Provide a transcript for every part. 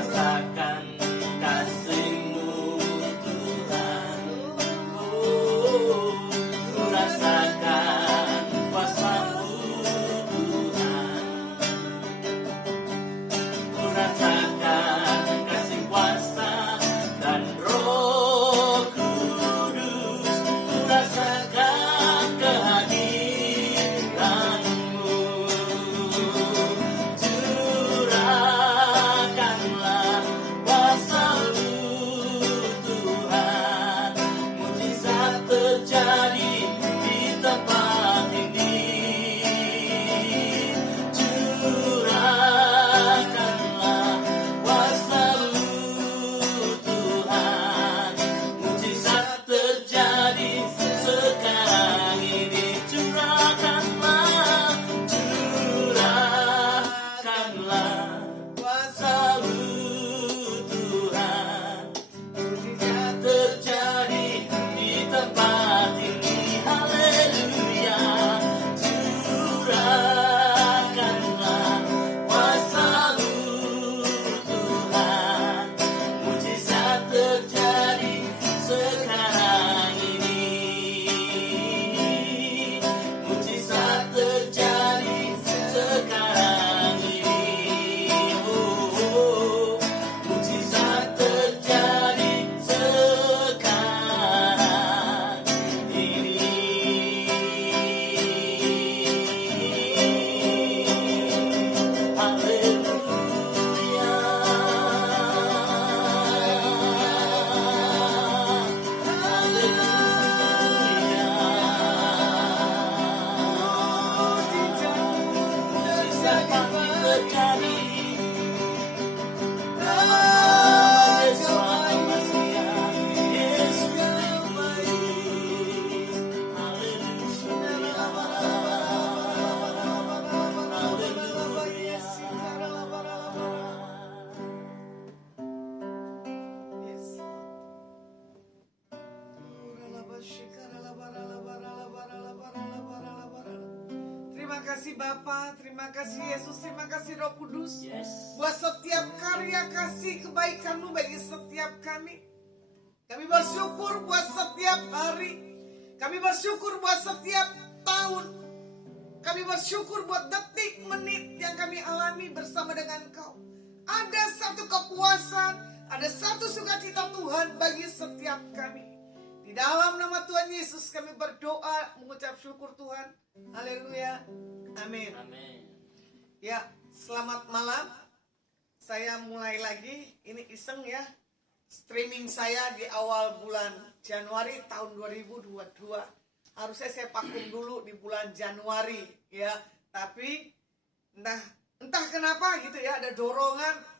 rasakan kasih-Mu Tuhan. Ku rasakan kuasa-Mu Tuhan. Ku rasakan kasih kuasa dan Roh Kudus. Ku rasakan kehadiran-Mu. Curahkanlah kuasa-Mu Tuhan. Mujizat terjadi di tempat ini. Curahkanlah kuasa-Mu Tuhan. Mujizat terjadi sekarang ini. Curahkanlah kuasa-Mu Tuhan. Mujizat terjadi di tempat ini. Haleluya. Curahkanlah kuasa-Mu Tuhan. Mujizat terjadi sekarang ini. Mujizat terjadi sekarang ini. Mujizat terjadi sekarang ini. Haleluya. Mujizat kami terjadi. Yesus Masiah, Yesus Kristus. Terima kasih Bapa, terima kasih Yesus, terima kasih Roh Kudus. Yes. Buat setiap karya kasih kebaikan-Mu bagi setiap kami. Kami bersyukur buat setiap hari. Kami bersyukur buat setiap tahun. Kami bersyukur buat detik, menit yang kami alami bersama dengan Kau. Ada satu kepuasan, ada satu sukacita Tuhan bagi setiap kami. Di dalam nama Tuhan Yesus kami berdoa, mengucap syukur Tuhan. Haleluya. Amin. Amin. Ya, selamat malam. Saya mulai lagi, ini iseng ya. Streaming saya di awal bulan Januari tahun 2022. Harusnya saya vakum dulu di bulan Januari ya. Tapi entah kenapa gitu ya, ada dorongan.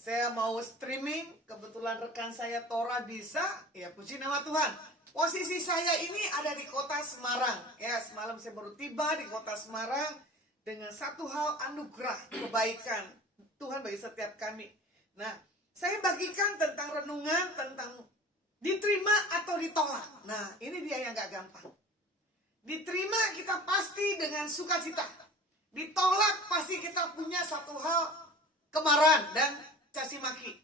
Saya mau streaming, kebetulan rekan saya Tora bisa, ya puji nama Tuhan. Posisi saya ini ada di kota Semarang. Ya, semalam saya baru tiba di kota Semarang dengan satu hal anugerah kebaikan Tuhan bagi setiap kami. Nah, saya bagikan tentang renungan tentang diterima atau ditolak. Nah, ini dia yang gak gampang. Diterima kita pasti dengan sukacita. Ditolak pasti kita punya satu hal kemarahan dan caci maki.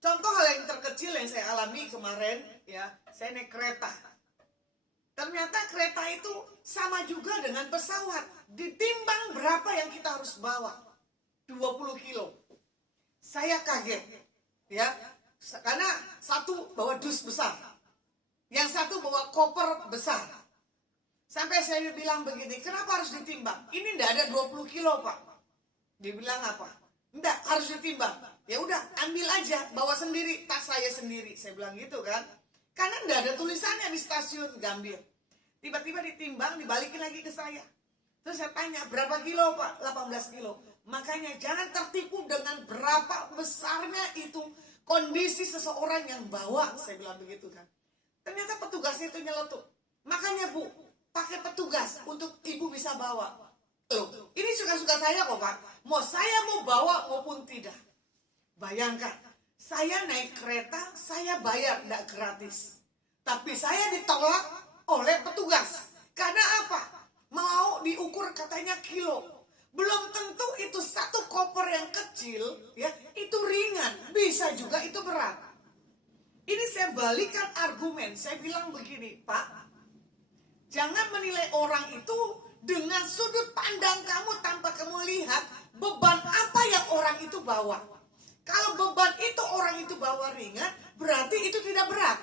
Contoh hal yang terkecil yang saya alami kemarin ya, saya naik kereta. Ternyata kereta itu sama juga dengan pesawat. Ditimbang berapa yang kita harus bawa? 20 kilo. Saya kaget ya, karena satu bawa dus besar, yang satu bawa koper besar. Sampai saya bilang begini, kenapa harus ditimbang? Ini enggak ada 20 kilo Pak. Dia bilang apa? Enggak, harus ditimbang. Ya udah, ambil aja, bawa sendiri, tas saya sendiri. Saya bilang gitu kan. Karena enggak ada tulisannya di stasiun Gambir. Tiba-tiba ditimbang, dibalikin lagi ke saya. Terus saya tanya, berapa kilo Pak? 18 kilo. Makanya jangan tertipu dengan berapa besarnya itu kondisi seseorang yang bawa. Saya bilang begitu kan. Ternyata petugasnya itu nyeletuk. Makanya Bu, pakai petugas untuk ibu bisa bawa. Loh, ini suka-suka saya kok Pak. Saya mau bawa maupun tidak. Bayangkan, saya naik kereta, saya bayar, tidak gratis. Tapi saya ditolak oleh petugas. Karena apa? Mau diukur katanya kilo. Belum tentu itu satu koper yang kecil, ya, itu ringan. bisa juga itu berat. Ini saya balikan argumen. Saya bilang begini, Pak, jangan menilai orang itu dengan sudut pandang kamu tanpa kamu lihat beban apa yang orang itu bawa. Kalau beban itu orang itu bawa ringan, berarti itu tidak berat.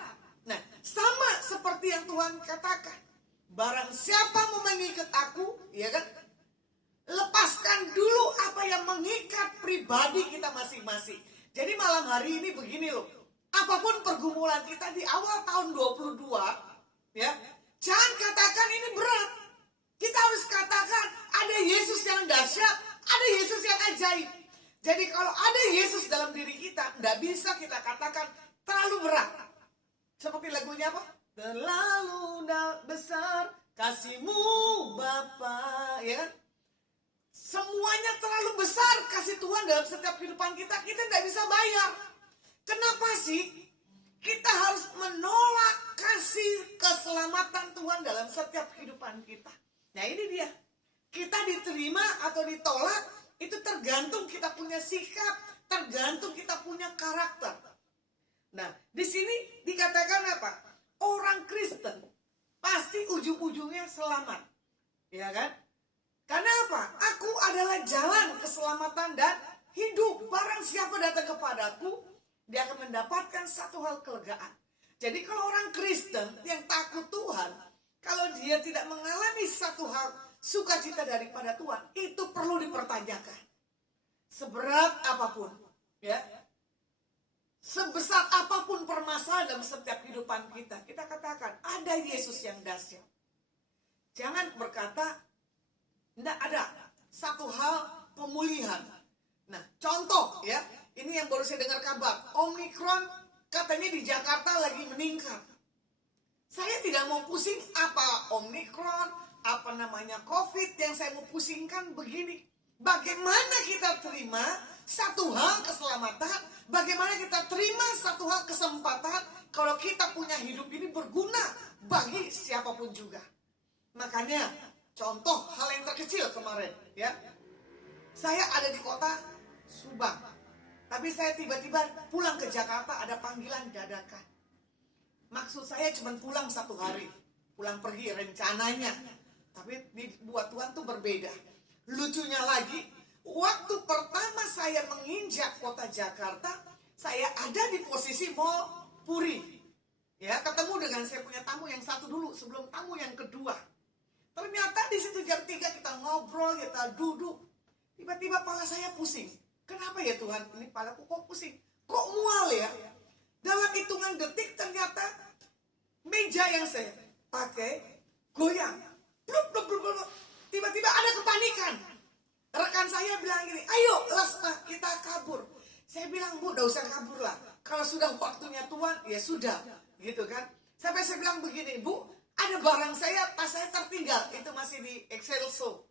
Nah, sama seperti yang Tuhan katakan. Barang siapa mau mengikat aku, ya kan? Lepaskan dulu apa yang mengikat pribadi kita masing-masing. Jadi malam hari ini begini loh. Apapun pergumulan kita di awal tahun 22, ya, jangan katakan ini berat. Kita harus katakan ada Yesus yang dahsyat, ada Yesus yang ajaib. Jadi kalau ada Yesus dalam diri kita, tidak bisa kita katakan terlalu berat. Seperti lagunya apa? Terlalu besar kasih-Mu Bapa, ya kan? Semuanya terlalu besar kasih Tuhan dalam setiap kehidupan kita tidak bisa bayar. Kenapa sih kita harus menolak kasih keselamatan Tuhan dalam setiap kehidupan kita? Nah ini dia, kita diterima atau ditolak itu tergantung kita punya sikap, tergantung kita punya karakter. Nah di sini dikatakan apa? Orang Kristen pasti ujung-ujungnya selamat, ya kan? Karena apa? Aku adalah jalan keselamatan dan hidup. Barang siapa datang kepadaku, dia akan mendapatkan satu hal kelegaan. Jadi kalau orang Kristen yang takut Tuhan, kalau dia tidak mengalami satu hal sukacita daripada Tuhan, itu perlu dipertanyakan. Seberat apapun, ya, sebesar apapun permasalahan dalam setiap kehidupan kita, kita katakan ada Yesus yang dahsyat. Jangan berkata tidak ada satu hal pemulihan. Nah, contoh ya, ini yang baru saya dengar kabar, Omikron katanya di Jakarta lagi meningkat. Saya tidak mau pusing apa Omikron, apa namanya COVID, yang saya mau pusingkan begini. Bagaimana kita terima satu hal keselamatan, bagaimana kita terima satu hal kesempatan kalau kita punya hidup ini berguna bagi siapapun juga. Makanya contoh hal yang terkecil kemarin ya. Saya ada di kota Subang. Tapi saya tiba-tiba pulang ke Jakarta ada panggilan dadakan. Maksud saya cuma pulang 1 hari. Pulang pergi rencananya. Tapi buat Tuhan tuh berbeda. Lucunya lagi, waktu pertama saya menginjak kota Jakarta, saya ada di posisi Mall Puri. Ya, ketemu dengan saya punya tamu yang satu dulu sebelum tamu yang kedua. Ternyata di situ jam 3 kita ngobrol, kita duduk. Tiba-tiba kepala saya pusing. Kenapa ya Tuhan? Ini kepalaku kok pusing? Kok mual ya? Dalam hitungan detik ternyata meja yang saya pakai goyang. Blup, blup, blup, blup. Tiba-tiba ada kepanikan. Rekan saya bilang gini, ayo Lasma kita kabur. Saya bilang, Bu, gak usah kabur lah. Kalau sudah waktunya Tuhan, ya sudah. Gitu kan. Sampai saya bilang begini, Bu, ada barang saya, tas saya tertinggal. Itu masih di Excelso.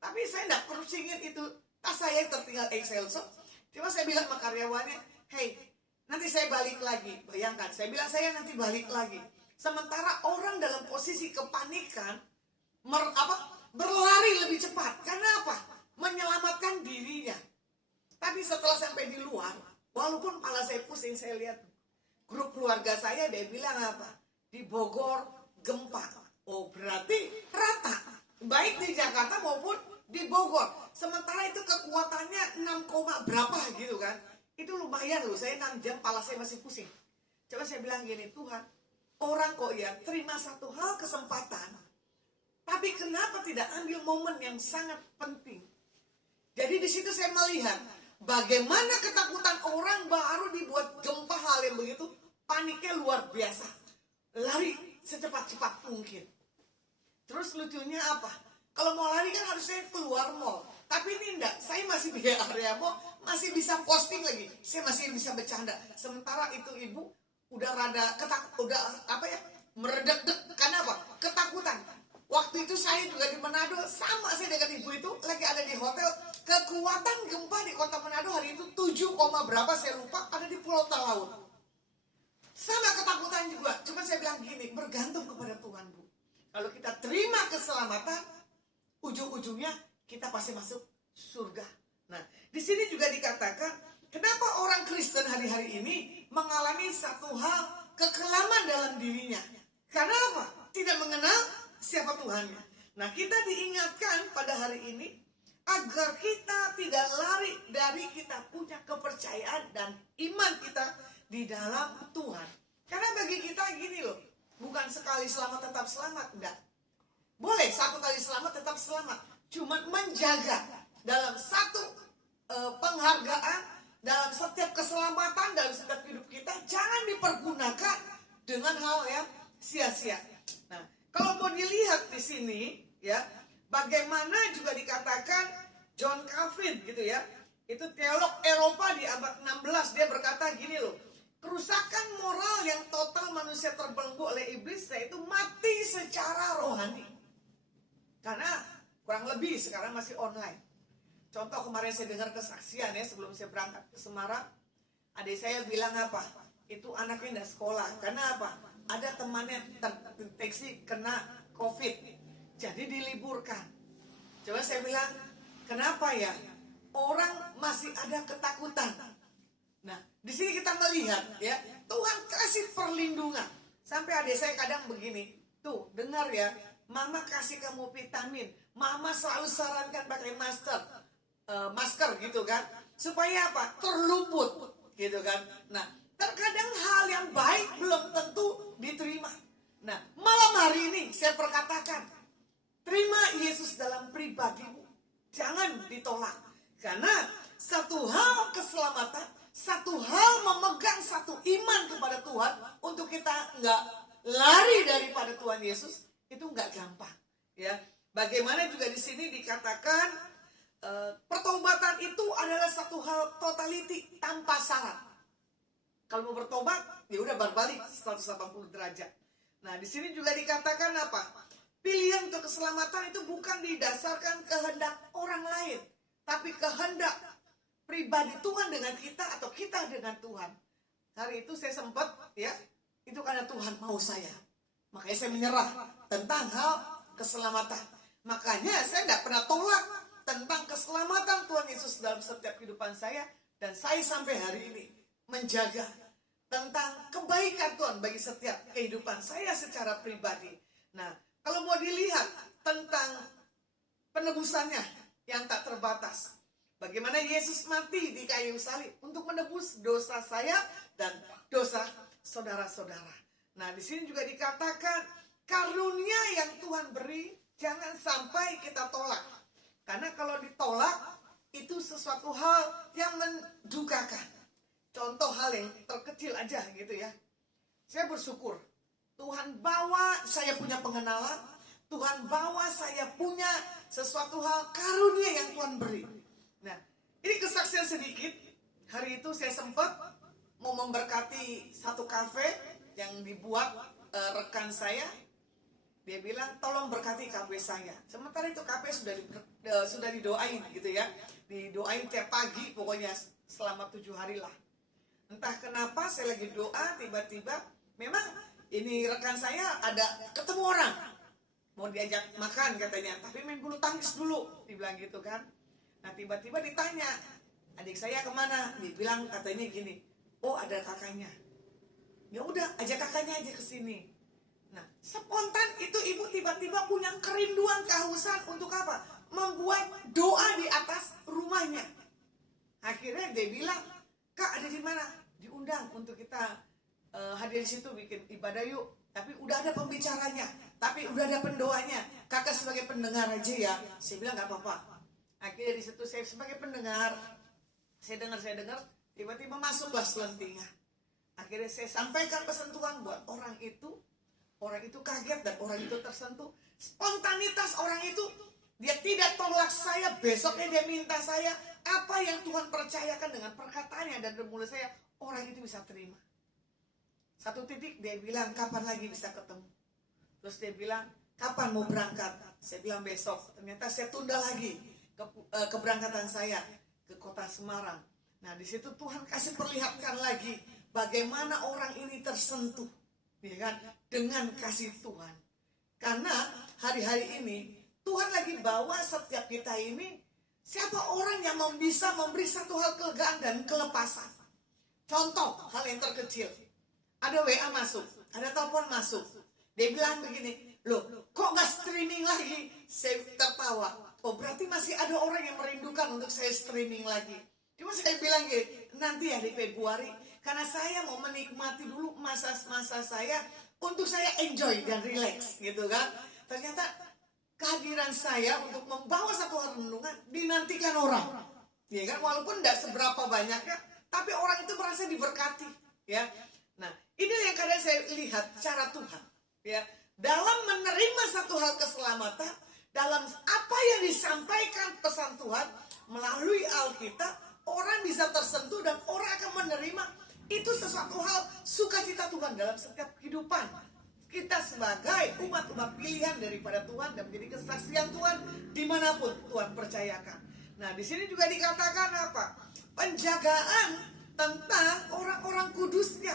Tapi saya tidak perlu singin itu tas saya yang tertinggal Excelso. Cuma saya bilang sama karyawannya, hey, nanti saya balik lagi. Bayangkan, saya bilang saya nanti balik lagi. Sementara orang dalam posisi kepanikan, berlari lebih cepat. Karena apa? Menyelamatkan dirinya. Tapi setelah sampai di luar, walaupun kepala saya pusing, saya lihat grup keluarga saya, dia bilang apa? Di Bogor gempa. Oh berarti rata. Baik di Jakarta maupun di Bogor. Sementara itu kekuatannya 6, berapa gitu kan. Itu lumayan loh. Saya 6 jam kepala saya masih pusing. Coba saya bilang gini, Tuhan, orang kok ya terima satu hal kesempatan, tapi kenapa tidak ambil momen yang sangat penting? Jadi di situ saya melihat bagaimana ketakutan orang baru dibuat gempa hal yang begitu, paniknya luar biasa. Lari secepat-cepat mungkin. Terus lucunya apa? Kalau mau lari kan harusnya keluar mall. Tapi ini enggak, saya masih di area mall, masih bisa posting lagi. Saya masih bisa bercanda. Sementara itu ibu udah rada meredak-dek. Karena apa? Ketakutan. Waktu itu saya juga di Manado, sama saya dengan ibu itu lagi ada di hotel. Kekuatan gempa di kota Manado hari itu 7, berapa saya lupa, ada di Pulau Talaut. Sama ketakutan juga. Cuma saya bilang gini, bergantung kepada Tuhan, Bu. Kalau kita terima keselamatan, ujung-ujungnya kita pasti masuk surga. Nah, di sini juga dikatakan, kenapa orang Kristen hari hari-hari ini mengalami satu hal kekelaman dalam dirinya. Karena apa? Tidak mengenal siapa Tuhannya. Nah, kita diingatkan pada hari ini agar kita tidak lari dari kita punya kepercayaan dan iman kita di dalam Tuhan. Karena bagi kita gini loh, bukan sekali selamat tetap selamat, enggak. Boleh satu kali selamat tetap selamat, cuman menjaga dalam satu penghargaan, dalam setiap keselamatan, dalam setiap hidup kita, jangan dipergunakan dengan hal yang sia-sia. Nah, kalau mau dilihat di sini, ya, bagaimana juga dikatakan John Calvin gitu ya, itu teolog Eropa di abad 16, dia berkata gini loh, kerusakan moral yang total manusia terbelenggu oleh iblis yaitu mati secara rohani. Karena kurang lebih sekarang masih online. Contoh kemarin saya dengar kesaksian ya, sebelum saya berangkat ke Semarang, adik saya bilang apa? Itu anaknya tidak sekolah. Karena apa? Ada temannya terdeteksi kena COVID, jadi diliburkan. Coba saya bilang, kenapa ya? Orang masih ada ketakutan. Nah, di sini kita melihat ya, Tuhan kasih perlindungan. Sampai adik saya kadang begini, tuh dengar ya, mama kasih kamu vitamin, mama selalu sarankan pakai masker gitu kan, supaya apa? Terluput gitu kan. Nah, terkadang hal yang baik belum tentu diterima. Nah, malam hari ini saya perkatakan, terima Yesus dalam pribadimu, jangan ditolak. Karena satu hal keselamatan, satu hal memegang satu iman kepada Tuhan, untuk kita nggak lari daripada Tuhan Yesus, itu nggak gampang. Ya, bagaimana juga di sini dikatakan pertobatan itu adalah satu hal totality tanpa syarat. Kalau mau bertobat, ya udah berbalik 180 derajat. Nah, di sini juga dikatakan apa? Pilihan untuk keselamatan itu bukan didasarkan kehendak orang lain, tapi kehendak pribadi Tuhan dengan kita atau kita dengan Tuhan. Hari itu saya sempat ya, itu karena Tuhan mau saya. Makanya saya menyerah tentang hal keselamatan. Makanya saya tidak pernah tolak tentang keselamatan Tuhan Yesus dalam setiap kehidupan saya. Dan saya sampai hari ini menjaga tentang kebaikan Tuhan bagi setiap kehidupan saya secara pribadi. Nah, kalau mau dilihat tentang penebusannya yang tak terbatas, bagaimana Yesus mati di kayu salib untuk menebus dosa saya dan dosa saudara-saudara. Nah, di sini juga dikatakan karunia yang Tuhan beri jangan sampai kita tolak. Karena kalau ditolak itu sesuatu hal yang mendukakan. Contoh hal yang terkecil aja gitu ya. Saya bersyukur Tuhan bawa saya punya pengenalan, Tuhan bawa saya punya sesuatu hal karunia yang Tuhan beri. Nah, ini kesaksian sedikit. Hari itu saya sempat mau memberkati satu kafe yang dibuat rekan saya. Dia bilang tolong berkati kafe saya. Sementara itu kafe sudah didoain gitu ya. Didoain tiap pagi pokoknya selama 7 hari lah. Entah kenapa saya lagi doa tiba-tiba memang ini rekan saya ada ketemu orang. Mau diajak makan katanya. Tapi main bulu tangkis dulu. Dibilang gitu kan. Nah tiba-tiba ditanya. Adik saya kemana? Dibilang katanya gini. Oh ada kakaknya. Ya udah ajak kakaknya aja ke sini. Nah, spontan itu ibu tiba-tiba punya kerinduan, kehausan untuk apa? Membuat doa di atas rumahnya. Akhirnya dia bilang, Kak ada di mana? Diundang untuk kita hadir di situ bikin ibadah yuk. Tapi udah ada pembicaranya, tapi udah ada pendoanya. Kakak sebagai pendengar aja ya. Saya bilang nggak apa-apa. Akhirnya di situ saya sebagai pendengar, saya dengar, tiba-tiba masuklah selentingan. Akhirnya saya sampaikan pesan Tuhan buat orang itu kaget dan orang itu tersentuh. Spontanitas orang itu, dia tidak tolak saya, besoknya dia minta saya apa yang Tuhan percayakan dengan perkataannya dan dari mulut saya, orang itu bisa terima. Satu titik dia bilang, kapan lagi bisa ketemu? Terus dia bilang, kapan mau berangkat? Saya bilang besok. Ternyata saya tunda lagi keberangkatan saya ke kota Semarang. Nah di situ Tuhan kasih perlihatkan lagi bagaimana orang ini tersentuh, ya kan, dengan kasih Tuhan. Karena hari-hari ini Tuhan lagi bawa setiap kita ini, siapa orang yang bisa memberi satu hal kelegaan dan kelepasan. Contoh hal yang terkecil. Ada WA masuk, ada telepon masuk. Dia bilang begini, loh kok gak streaming lagi? Saya tertawa. Oh berarti masih ada orang yang merindukan untuk saya streaming lagi. Cuma saya bilang gini, nanti ya di Februari. Karena saya mau menikmati dulu masa-masa saya untuk saya enjoy dan relax gitu kan. Ternyata kehadiran saya untuk membawa satu hari renungan dinantikan orang. Ya kan, walaupun tidak seberapa banyaknya, tapi orang itu merasa diberkati. Ya, nah ini yang kadang saya lihat cara Tuhan. Ya, dalam menerima satu hal keselamatan, dalam apa yang disampaikan pesan Tuhan melalui Alkitab, orang bisa tersentuh dan orang akan menerima itu sesuatu hal sukacita Tuhan dalam setiap kehidupan. Kita sebagai umat-umat pilihan daripada Tuhan dan menjadi kesaksian Tuhan dimanapun Tuhan percayakan. Nah di sini juga dikatakan apa? Penjagaan tentang orang-orang kudusnya.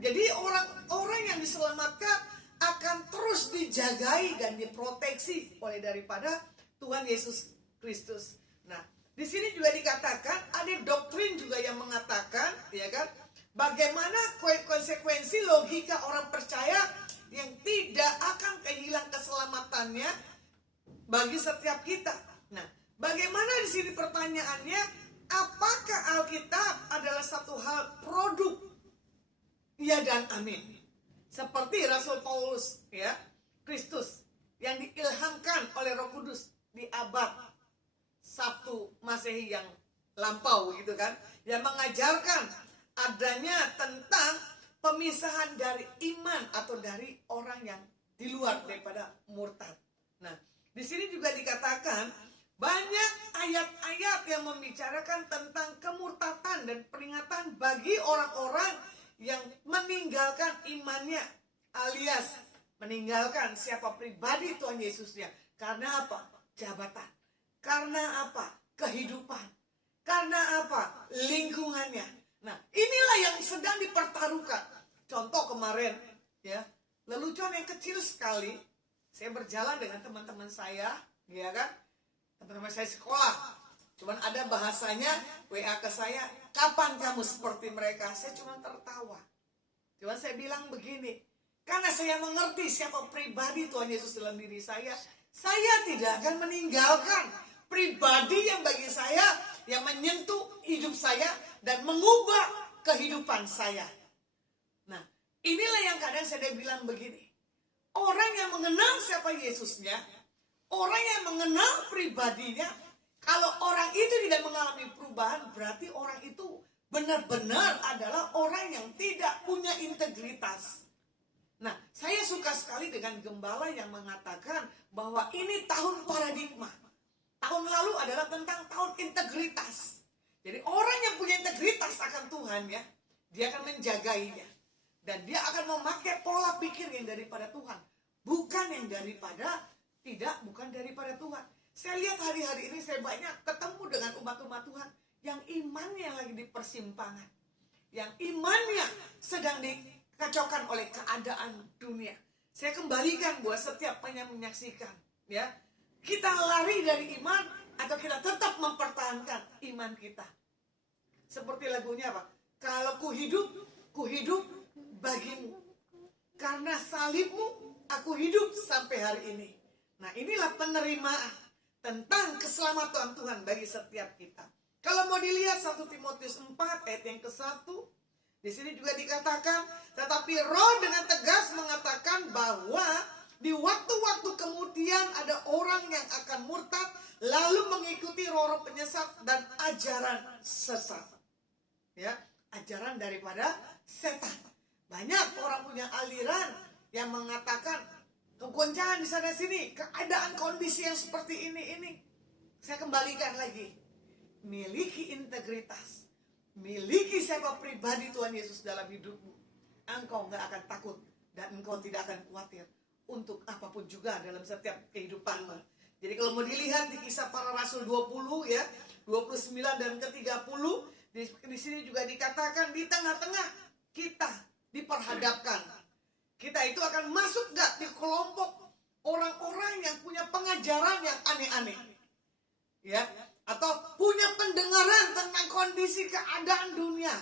Jadi orang-orang yang diselamatkan akan terus dijagai dan diproteksi oleh daripada Tuhan Yesus Kristus. Nah di sini juga dikatakan ada doktrin juga yang mengatakan, ya kan? Bagaimana konsekuensi logika orang percaya yang tidak akan kehilangan keselamatannya bagi setiap kita. Nah, bagaimana di sini pertanyaannya? Apakah Alkitab adalah satu hal produk? Ya dan amin. Seperti Rasul Paulus, ya, Kristus yang diilhamkan oleh Roh Kudus di abad 1 Masehi yang lampau gitu kan, yang mengajarkan adanya tentang pemisahan dari iman atau dari orang yang di luar daripada murtad. Nah, di sini juga dikatakan banyak ayat-ayat yang membicarakan tentang kemurtadan dan peringatan bagi orang-orang yang meninggalkan imannya, alias meninggalkan siapa pribadi Tuhan Yesusnya. Karena apa? Jabatan. Karena apa? Kehidupan. Karena apa? Lingkungannya. Nah, inilah yang sedang dipertaruhkan. Contoh kemarin, ya, lelucon yang kecil sekali. Saya berjalan dengan teman-teman saya, ya kan? Teman-teman saya sekolah. Cuman ada bahasanya, WA ke saya, kapan kamu seperti mereka? Saya cuma tertawa. Cuman saya bilang begini, karena saya mengerti siapa pribadi Tuhan Yesus dalam diri saya tidak akan meninggalkan pribadi yang bagi saya, yang menyentuh hidup saya dan mengubah kehidupan saya. Nah, inilah yang kadang saya bilang begini. Orang yang mengenal siapa Yesusnya, orang yang mengenal pribadinya, kalau orang itu tidak mengalami perubahan, berarti orang itu benar-benar adalah orang yang tidak punya integritas. Nah, saya suka sekali dengan gembala yang mengatakan bahwa ini tahun paradigma. Tahun lalu adalah tentang tahun integritas. Jadi orang yang punya integritas akan Tuhan, ya, dia akan menjagainya. Dan dia akan memakai pola pikir yang daripada Tuhan. Bukan yang daripada, bukan daripada Tuhan. Saya lihat hari-hari ini saya banyak ketemu dengan umat-umat Tuhan yang imannya lagi di persimpangan. Yang imannya sedang dikacaukan oleh keadaan dunia. Saya kembalikan buat setiap yang menyaksikan, ya. Kita lari dari iman atau kita tetap mempertahankan iman kita. Seperti lagunya apa? Kalau ku hidup bagimu. Karena salibmu, aku hidup sampai hari ini. Nah, inilah penerimaan tentang keselamatan Tuhan bagi setiap kita. Kalau mau dilihat 1 Timotius 4 ayat yang ke-1, di sini juga dikatakan, tetapi Roh dengan tegas mengatakan bahwa di waktu-waktu kemudian ada orang yang akan murtad lalu mengikuti roh-roh penyesat dan ajaran sesat. Ya, ajaran daripada setan. Banyak orang punya aliran yang mengatakan kegoncangan di sana sini, keadaan kondisi yang seperti ini. Saya kembalikan lagi. Miliki integritas. Miliki siapa pribadi Tuhan Yesus dalam hidupmu. Engkau gak akan takut dan engkau tidak akan khawatir untuk apapun juga dalam setiap kehidupanmu. Jadi kalau mau dilihat di Kisah Para Rasul 20, ya, 29 dan ke-30, di sini juga dikatakan di tengah-tengah kita diperhadapkan. Kita itu akan masuk gak di kelompok orang-orang yang punya pengajaran yang aneh-aneh, ya, atau punya pendengaran tentang kondisi keadaan dunia.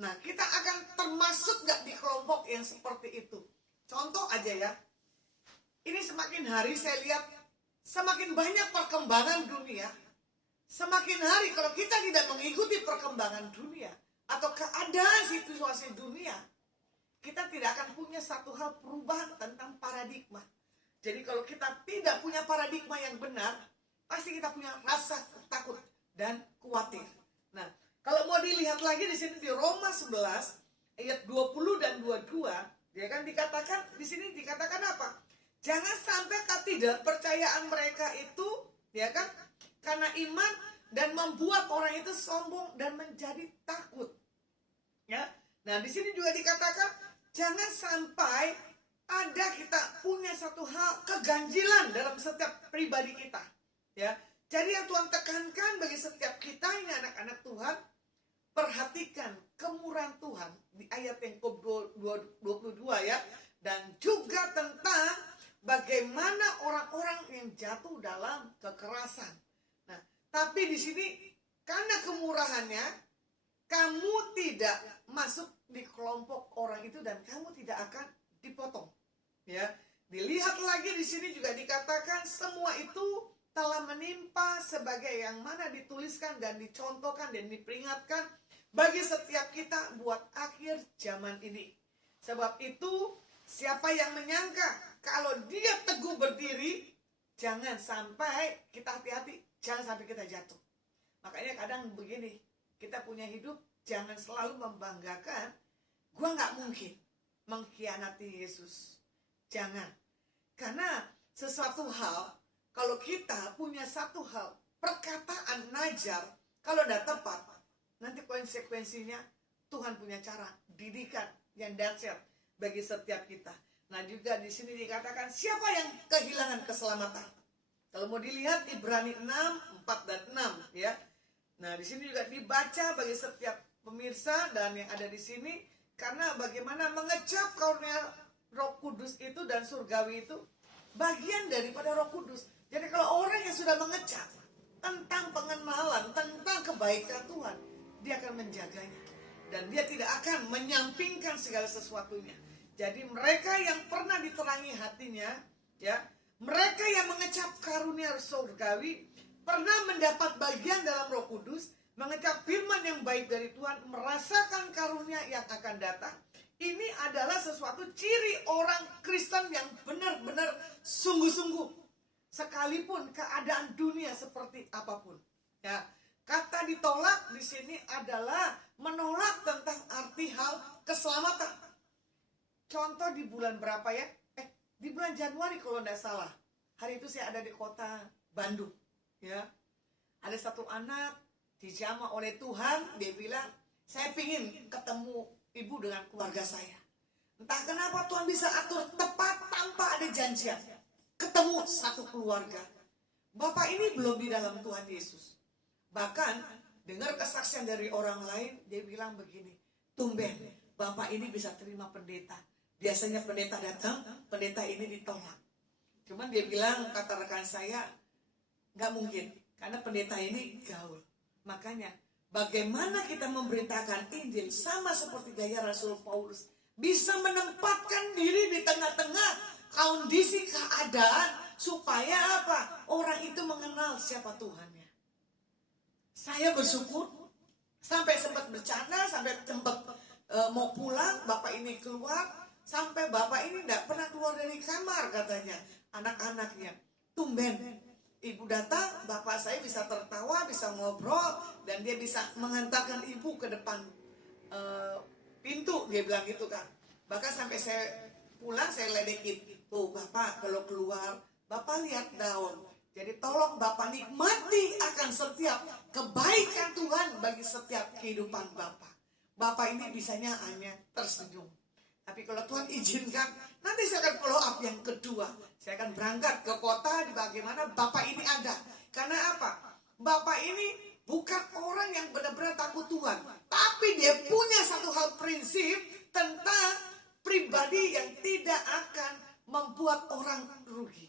Nah, kita akan termasuk gak di kelompok yang seperti itu? Contoh aja ya, ini semakin hari saya lihat semakin banyak perkembangan dunia. Semakin hari kalau kita tidak mengikuti perkembangan dunia atau keadaan situasi dunia, kita tidak akan punya satu hal perubahan tentang paradigma. Jadi kalau kita tidak punya paradigma yang benar, pasti kita punya rasa takut dan khawatir. Nah, kalau mau dilihat lagi di sini di Roma 11 ayat 20 dan 22, dia kan dikatakan di sini dikatakan apa? Jangan sampai ketidakpercayaan mereka itu, ya kan, karena iman dan membuat orang itu sombong dan menjadi takut. Ya. Nah, di sini juga dikatakan jangan sampai ada kita punya satu hal keganjilan dalam setiap pribadi kita. Ya. Jadi yang Tuhan tekankan bagi setiap kita ini anak-anak Tuhan, perhatikan kemurahan Tuhan di ayat yang ke-22 ya. Dan juga tentang bagaimana orang-orang yang jatuh dalam kekerasan. Nah, tapi di sini karena kemurahannya, kamu tidak masuk di kelompok orang itu dan kamu tidak akan dipotong. Ya, dilihat lagi di sini juga dikatakan semua itu telah menimpa sebagai yang mana dituliskan dan dicontohkan dan diperingatkan bagi setiap kita buat akhir zaman ini. Sebab itu siapa yang menyangka kalau dia teguh berdiri, jangan sampai kita hati-hati, jangan sampai kita jatuh. Makanya kadang begini, kita punya hidup jangan selalu membanggakan, gua nggak mungkin mengkhianati Yesus. Jangan. Karena sesuatu hal, kalau kita punya satu hal, perkataan najar, kalau tidak tepat, nanti konsekuensinya Tuhan punya cara didikan yang dahsyat bagi setiap kita. Nah, juga di sini dikatakan siapa yang kehilangan keselamatan. Kalau mau dilihat Ibrani 6, 4 dan 6 ya. Nah, di sini juga dibaca bagi setiap pemirsa dan yang ada di sini, karena bagaimana mengecap karunia Roh Kudus itu dan surgawi itu bagian daripada Roh Kudus. Jadi kalau orang yang sudah mengecap tentang pengenalan, tentang kebaikan Tuhan, dia akan menjaganya dan dia tidak akan menyampingkan segala sesuatunya. Jadi mereka yang pernah diterangi hatinya, ya, mereka yang mengecap karunia surgawi, pernah mendapat bagian dalam Roh Kudus, mengecap firman yang baik dari Tuhan, merasakan karunia yang akan datang. Ini adalah sesuatu ciri orang Kristen yang benar-benar sungguh-sungguh, sekalipun keadaan dunia seperti apapun. Ya, kata ditolak di sini adalah menolak tentang arti hal keselamatan. Contoh di bulan berapa ya? Di bulan Januari kalau tidak salah. Hari itu saya ada di kota Bandung. Ya, ada satu anak dijamah oleh Tuhan. Dia bilang, saya pingin ketemu ibu dengan keluarga saya. Entah kenapa Tuhan bisa atur tepat tanpa ada janjian. Ketemu satu keluarga. Bapak ini belum di dalam Tuhan Yesus. Bahkan dengar kesaksian dari orang lain, dia bilang begini, tumben Bapak ini bisa terima pendeta. Biasanya pendeta datang, pendeta ini ditolak. Cuman dia bilang, kata rekan saya, gak mungkin, karena pendeta ini gaul. Makanya bagaimana kita memberitakan Injil sama seperti gaya Rasul Paulus, bisa menempatkan diri di tengah-tengah kondisi keadaan supaya apa? Orang itu mengenal siapa Tuhannya. Saya bersyukur sampai sempat bercanda, sampai sempat mau pulang, bapak ini keluar, sampai bapak ini tidak pernah keluar dari kamar katanya. Anak-anaknya, tumben ibu datang, bapak saya bisa tertawa, bisa ngobrol, dan dia bisa mengantarkan ibu ke depan pintu, dia bilang gitu kan. Bahkan sampai saya pulang, saya ledekin, tuh bapak kalau keluar, bapak lihat daun. Jadi tolong bapak nikmati akan setiap kebaikan Tuhan bagi setiap kehidupan bapak. Bapak ini bisanya hanya tersenyum. Tapi kalau Tuhan izinkan, nanti saya akan follow up yang kedua. Saya akan berangkat ke kota di bagaimana Bapak ini ada. Karena apa? Bapak ini bukan orang yang benar-benar takut Tuhan. Tapi dia punya satu hal prinsip tentang pribadi yang tidak akan membuat orang rugi.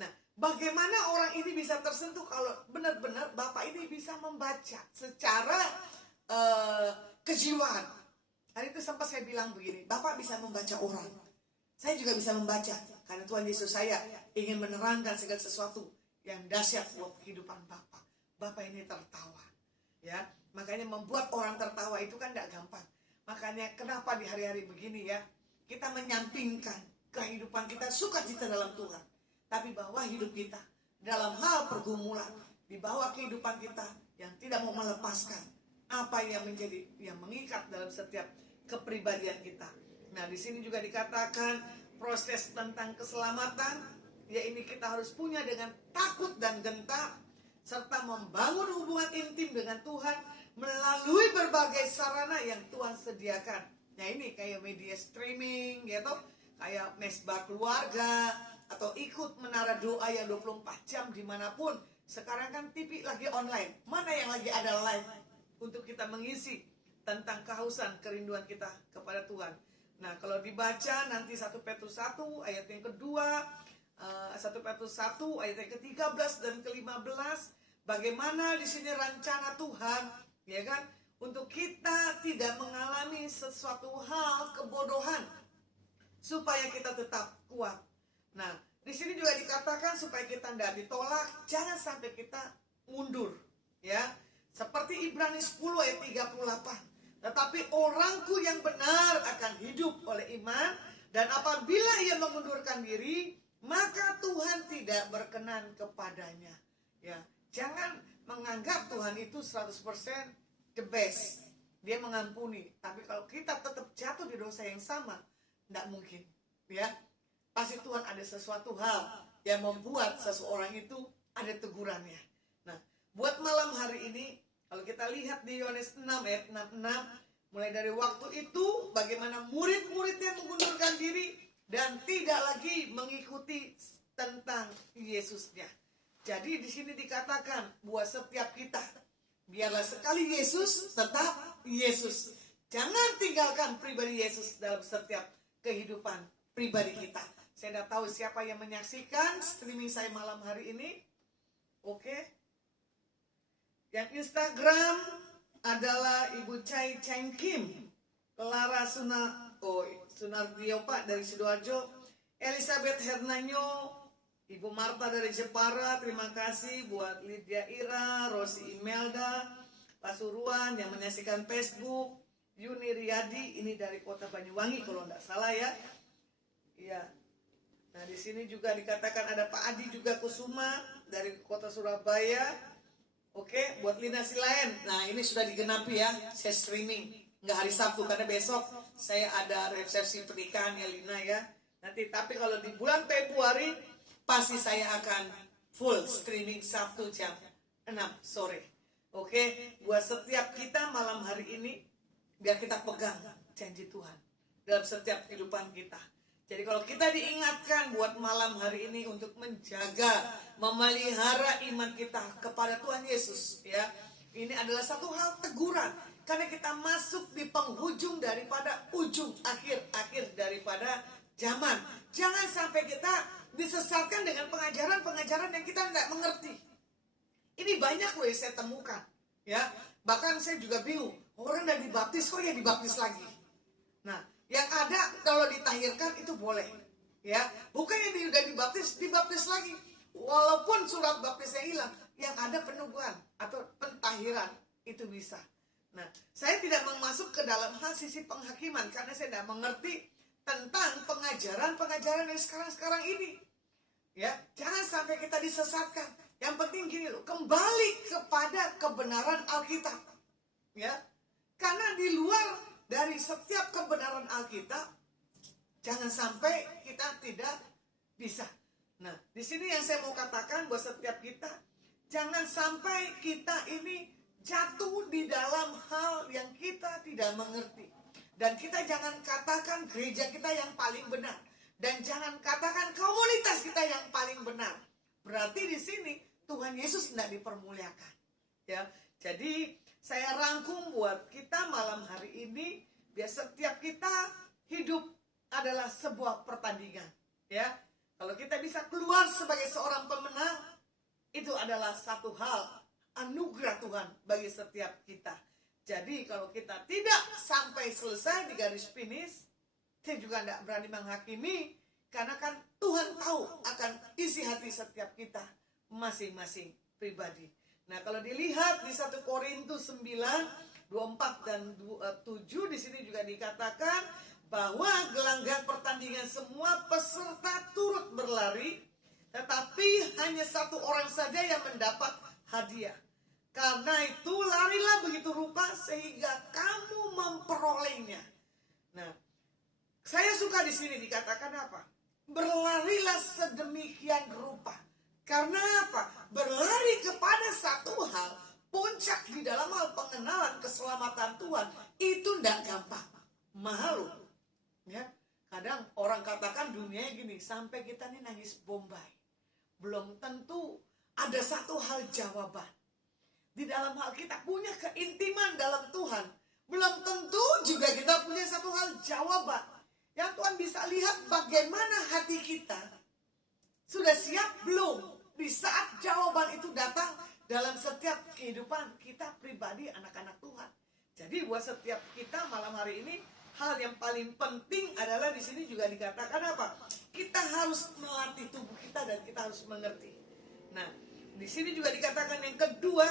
Nah, bagaimana orang ini bisa tersentuh kalau benar-benar Bapak ini bisa membaca secara kejiwaan. Hari itu sempat saya bilang begini, Bapak bisa membaca orang, saya juga bisa membaca, karena Tuhan Yesus saya ingin menerangkan segala sesuatu yang dahsyat buat kehidupan Bapak. Bapak ini tertawa, ya. Makanya membuat orang tertawa itu kan tidak gampang. Makanya kenapa di hari-hari begini ya, kita menyampingkan kehidupan kita, sukacita dalam Tuhan, tapi bahwa hidup kita dalam hal pergumulan, di bawah kehidupan kita yang tidak mau melepaskan apa yang menjadi, yang mengikat dalam setiap kepribadian kita. Nah, di sini juga dikatakan proses tentang keselamatan, ya ini kita harus punya dengan takut dan gentar, serta membangun hubungan intim dengan Tuhan melalui berbagai sarana yang Tuhan sediakan. Nah, ini kayak media streaming, gitu, kayak mesbah keluarga, atau ikut menara doa yang 24 jam dimanapun. Sekarang kan TV lagi online, mana yang lagi ada live untuk kita mengisi tentang kehausan, kerinduan kita kepada Tuhan. Nah, kalau dibaca nanti 1 Petrus 1 ayat yang kedua, 1 Petrus 1 ayat yang ke-13 dan ke-15, bagaimana di sini rencana Tuhan, ya kan, untuk kita tidak mengalami sesuatu hal kebodohan, supaya kita tetap kuat. Nah, di sini juga dikatakan supaya kita tidak ditolak, jangan sampai kita mundur, ya. Seperti Ibrani 10 ayat 38. Tetapi orangku yang benar akan hidup oleh iman, dan apabila ia mengundurkan diri, maka Tuhan tidak berkenan kepadanya. Ya, jangan menganggap Tuhan itu 100% the best. Dia mengampuni, tapi kalau kita tetap jatuh di dosa yang sama, tidak mungkin, ya. Pasti Tuhan ada sesuatu hal yang membuat seseorang itu ada tegurannya. Nah, buat malam hari ini, kalau kita lihat di Yohanes 6 ayat 66, mulai dari waktu itu bagaimana murid-muridnya mengundurkan diri dan tidak lagi mengikuti tentang Yesusnya. Jadi di sini dikatakan buat setiap kita, biarlah sekali Yesus tetap Yesus. Jangan tinggalkan pribadi Yesus dalam setiap kehidupan pribadi kita. Saya tidak tahu siapa yang menyaksikan streaming saya malam hari ini. Oke. Yang Instagram adalah Ibu Chai Cheng Kim, Clara Sunardiopa dari Sidoarjo, Elizabeth Hernanyo, Ibu Marta dari Jepara, terima kasih buat Lydia Ira, Rosi Imelda, Pasuruan yang menyaksikan Facebook, Yuni Riyadi, ini dari kota Banyuwangi kalau tidak salah ya. Iya. Nah, di sini juga dikatakan ada Pak Adi juga Kusuma dari kota Surabaya. Oke, buat Lina Silaen. Nah, ini sudah digenapi ya, saya streaming. Nggak hari Sabtu, karena besok saya ada resepsi pernikahannya Lina ya. Nanti, tapi kalau di bulan Februari, pasti saya akan full streaming Sabtu jam 6 sore. Oke, buat setiap kita malam hari ini, biar kita pegang janji Tuhan dalam setiap kehidupan kita. Jadi kalau kita diingatkan buat malam hari ini untuk menjaga, memelihara iman kita kepada Tuhan Yesus, ya, ini adalah satu hal teguran, karena kita masuk di penghujung daripada ujung akhir daripada zaman. Jangan sampai kita disesatkan dengan pengajaran-pengajaran yang kita tidak mengerti. Ini banyak loh yang saya temukan, ya. Bahkan saya juga bingung, orang udah dibaptis kok ya dibaptis lagi. Nah, yang ada kalau ditahirkan itu boleh, ya. Bukan yang udah dibaptis lagi. Walaupun surat baptisnya hilang, yang ada penubuhan atau pentahiran itu bisa. Nah, saya tidak masuk ke dalam hal sisi penghakiman karena saya tidak mengerti tentang pengajaran-pengajaran yang sekarang ini. Ya, jangan sampai kita disesatkan. Yang penting gini loh, kembali kepada kebenaran Alkitab. Ya. Karena di luar dari setiap kebenaran Alkitab, jangan sampai kita tidak bisa. Nah, di sini yang saya mau katakan buat setiap kita, jangan sampai kita ini jatuh di dalam hal yang kita tidak mengerti. Dan kita jangan katakan gereja kita yang paling benar. Dan jangan katakan komunitas kita yang paling benar. Berarti di sini Tuhan Yesus tidak dipermuliakan. Ya, jadi saya rangkum buat kita malam hari ini, biar setiap kita hidup adalah sebuah pertandingan. Ya, kalau kita bisa keluar sebagai seorang pemenang, itu adalah satu hal anugerah Tuhan bagi setiap kita. Jadi kalau kita tidak sampai selesai di garis finish, saya juga tidak berani menghakimi, karena kan Tuhan tahu akan isi hati setiap kita masing-masing pribadi. Nah, kalau dilihat di 1 Korintus 9, 24 dan 7, di sini juga dikatakan bahwa gelanggang pertandingan semua peserta turut berlari, tetapi hanya satu orang saja yang mendapat hadiah. Karena itu larilah begitu rupa sehingga kamu memperolehnya. Nah, saya suka di sini dikatakan apa? Berlarilah sedemikian rupa. Karena apa? Berlari kepada satu hal, puncak di dalam hal pengenalan keselamatan Tuhan, itu tidak gampang. Mahal loh. Ya, kadang orang katakan dunia gini, sampai kita nih nangis Bombay. Belum tentu ada satu hal jawaban. Di dalam hal kita punya keintiman dalam Tuhan, belum tentu juga kita punya satu hal jawaban. Yang Tuhan bisa lihat bagaimana hati kita. Sudah siap belum? Di saat jawaban itu datang dalam setiap kehidupan kita pribadi anak-anak Tuhan. Jadi buat setiap kita malam hari ini, hal yang paling penting adalah di sini juga dikatakan apa? Kita harus melatih tubuh kita dan kita harus mengerti. Nah, di sini juga dikatakan yang kedua,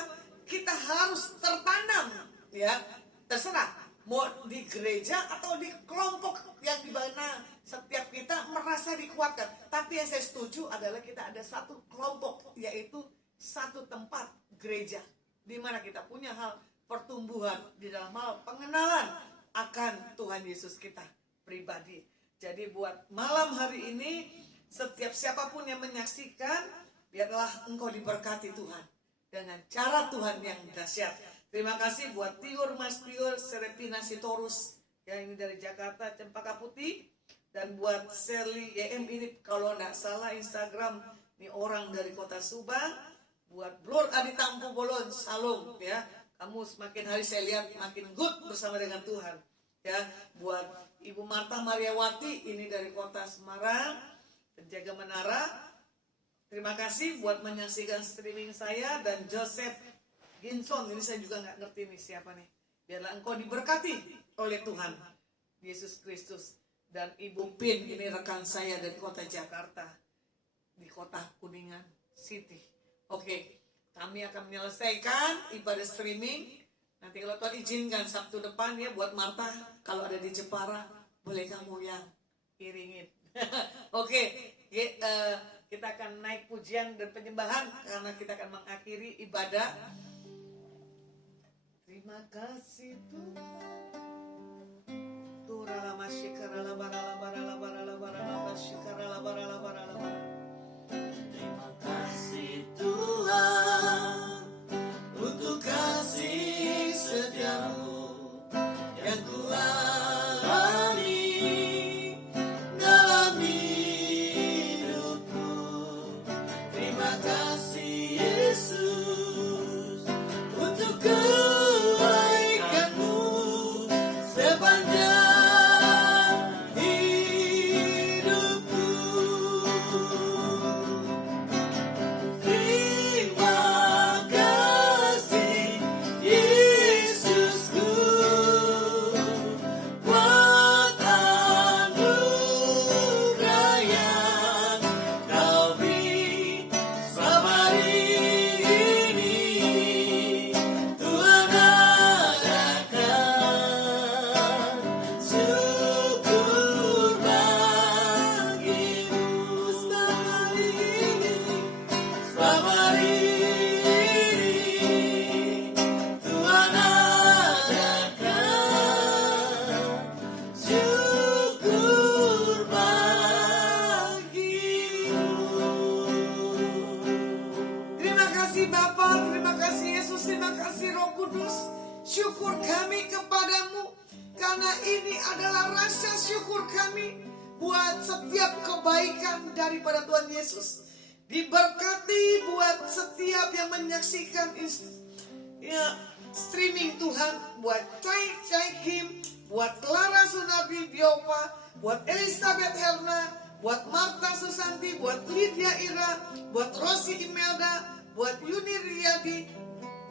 kita harus tertanam, ya. Terserah mau di gereja atau di kelompok yang di mana setiap kita merasa dikuatkan. Tapi yang saya setuju adalah kita ada satu kelompok, yaitu satu tempat gereja, di mana kita punya hal pertumbuhan di dalam hal pengenalan akan Tuhan Yesus kita pribadi. Jadi buat malam hari ini, setiap siapapun yang menyaksikan, biarlah engkau diberkati Tuhan dengan cara Tuhan yang dahsyat. Terima kasih buat Tiur, Mas Tiur, Serepina Sitorus, ya ini dari Jakarta, Cempaka Putih. Dan buat Sherly YM ini kalau tidak salah Instagram, ini orang dari kota Subang. Buat Blur Adi Tampu Bolon, Salam, ya. Kamu semakin hari saya lihat makin good bersama dengan Tuhan. Ya, buat Ibu Marta Mariawati ini dari kota Semarang, penjaga menara. Terima kasih buat menyaksikan streaming saya, dan Joseph Ginson, ini saya juga nggak ngerti nih siapa nih. Biarlah engkau diberkati oleh Tuhan Yesus Kristus. Dan Ibu Pin, ini rekan saya dari kota Jakarta, di kota Kuningan City. Oke, kami akan menyelesaikan ibadah streaming. Nanti kalau Tuhan izinkan Sabtu depan ya, buat Marta kalau ada di Jepara, boleh kamu yang iringin. Oke, kita akan naik pujian dan penyembahan karena kita akan mengakhiri ibadah. Terima kasih Tuhan. Turala masyikara barala barala barala barala masyikara barala barala barala. Terima kasih Tuhan untuk kasih setiamu yang kualami dalam hidupku. Terima kasih Yesus untuk kebaikanmu sepanjang syukur kami kepadamu, karena ini adalah rasa syukur kami buat setiap kebaikan daripada Tuhan Yesus. Diberkati buat setiap yang menyaksikan streaming Tuhan, buat Cai Kim, buat Clara Sunabi Diopa, buat Elizabeth Herna, buat Marta Susanti, buat Lydia Ira, buat Rosi Imelda, buat Yuni Riyadi,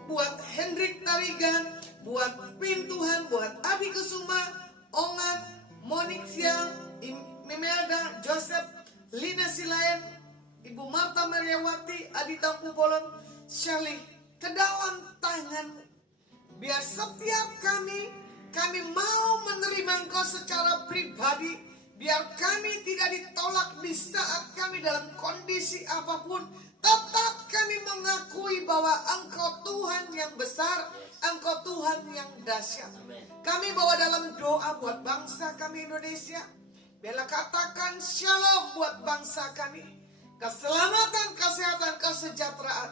buat Hendrik Tarigan, buat Pin Tuhan, buat Abi Kusuma, Ongan, Monik Siang, Memelda, Joseph, Lina Silayan, Ibu Marta Mariawati, Adi Tampu Bolon, Shirley, ke dalam tangan. Biar setiap kami mau menerima Engkau secara pribadi. Biar kami tidak ditolak di saat kami dalam kondisi apapun. Tetap kami mengakui bahwa Engkau Tuhan yang besar, Engkau Tuhan yang dahsyat. Kami bawa dalam doa buat bangsa kami Indonesia. Biarlah katakan shalom buat bangsa kami. Keselamatan, kesehatan, kesejahteraan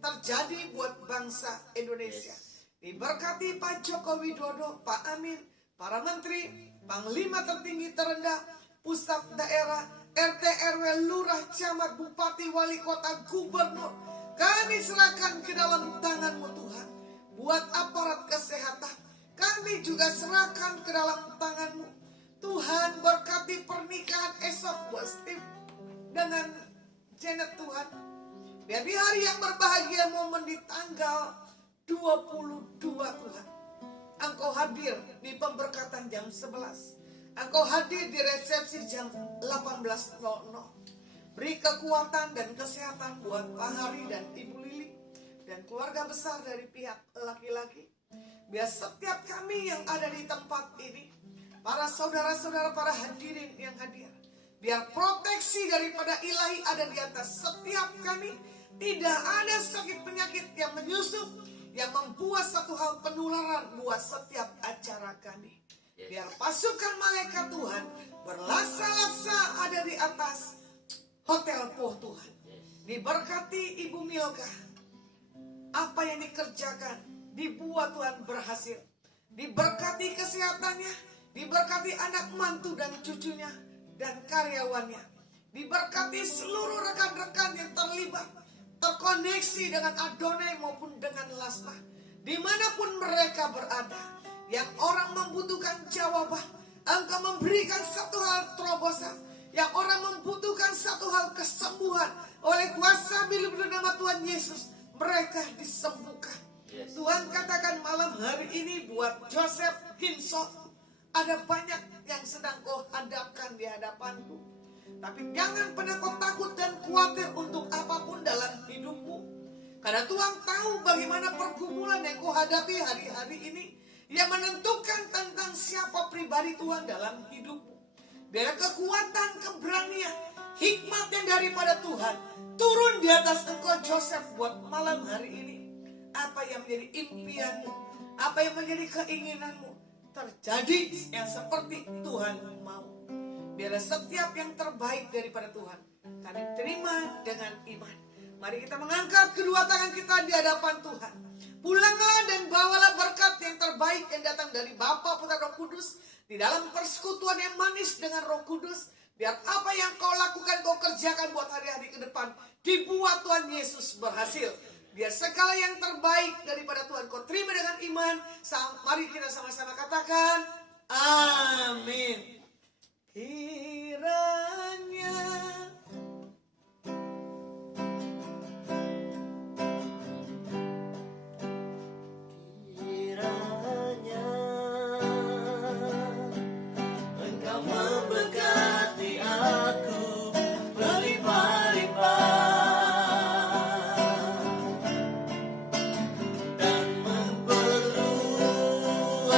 terjadi buat bangsa Indonesia. Diberkati Pak Joko Widodo, Pak Amin, para menteri, panglima tertinggi terendah, pusat daerah, RT, RW, lurah, camat, bupati, wali kota, gubernur. Kami serahkan ke dalam tangan-Mu Tuhan. Buat aparat kesehatan, kami juga serahkan ke dalam tangan-Mu. Tuhan, berkati pernikahan esok buat Steve dengan Janet Tuhan. Biar di hari yang berbahagia, momen di tanggal 22 Tuhan, Engkau hadir di pemberkatan jam 11. Engkau hadir di resepsi jam 18.00. Beri kekuatan dan kesehatan buat Pak Hari dan Ibu Lili dan keluarga besar dari pihak laki-laki. Biar setiap kami yang ada di tempat ini, para saudara-saudara, para hadirin yang hadir, biar proteksi daripada ilahi ada di atas setiap kami. Tidak ada sakit penyakit yang menyusup, yang membuat satu hal penularan buat setiap acara kami. Biar pasukan malaikat Tuhan berlaksa-laksa ada di atas Hotel Po Tuhan. Diberkati Ibu Milka. Apa yang dikerjakan dibuat Tuhan berhasil. Diberkati kesehatannya, diberkati anak mantu dan cucunya dan karyawannya. Diberkati seluruh rekan-rekan yang terlibat, terkoneksi dengan Adonai maupun dengan Lasma. Dimanapun mereka berada, yang orang membutuhkan jawaban, Engkau memberikan satu hal terobosan. Yang orang membutuhkan satu hal kesembuhan, oleh kuasa bila nama Tuhan Yesus, mereka disembuhkan. Tuhan katakan malam hari ini buat Joseph Hinson, ada banyak yang sedang kau hadapkan di hadapanku. Tapi jangan pernah kau takut dan khawatir untuk apapun dalam hidupmu. Karena Tuhan tahu bagaimana pergumulan yang kau hadapi hari-hari ini, yang menentukan tentang siapa pribadi Tuhan dalam hidupmu. Biar kekuatan, keberanian, hikmat yang daripada Tuhan turun di atas engkau Joseph buat malam hari ini. Apa yang menjadi impianmu, apa yang menjadi keinginanmu, terjadi yang seperti Tuhan mau. Biar setiap yang terbaik daripada Tuhan kami terima dengan iman. Mari kita mengangkat kedua tangan kita di hadapan Tuhan. Pulanglah dan bawalah berkat yang terbaik yang datang dari Bapa, Putra, Roh Kudus, di dalam persekutuan yang manis dengan Roh Kudus. Biar apa yang kau lakukan, kau kerjakan buat hari-hari ke depan, dibuat Tuhan Yesus berhasil. Biar segala yang terbaik daripada Tuhan kau terima dengan iman. Mari kita sama-sama katakan amin. Kiranya Engkau memberkati aku berlimpah-limpah dan memperluas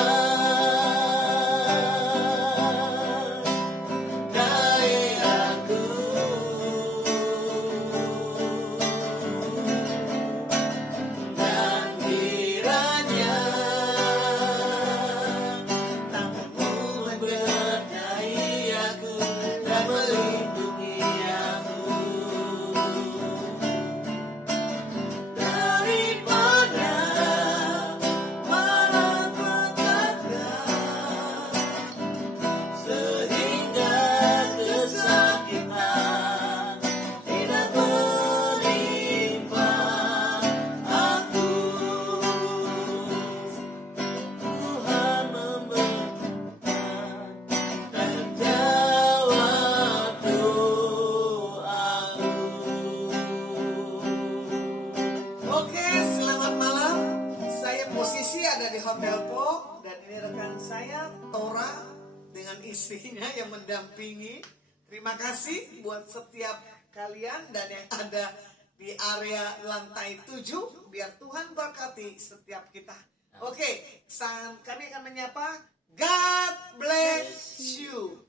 Musisi ada di Hotel Po, dan ini rekan saya Tora dengan istrinya yang mendampingi. Terima kasih buat setiap kalian dan yang ada di area lantai 7. Biar Tuhan berkati setiap kita. Oke, kami akan menyapa God bless you.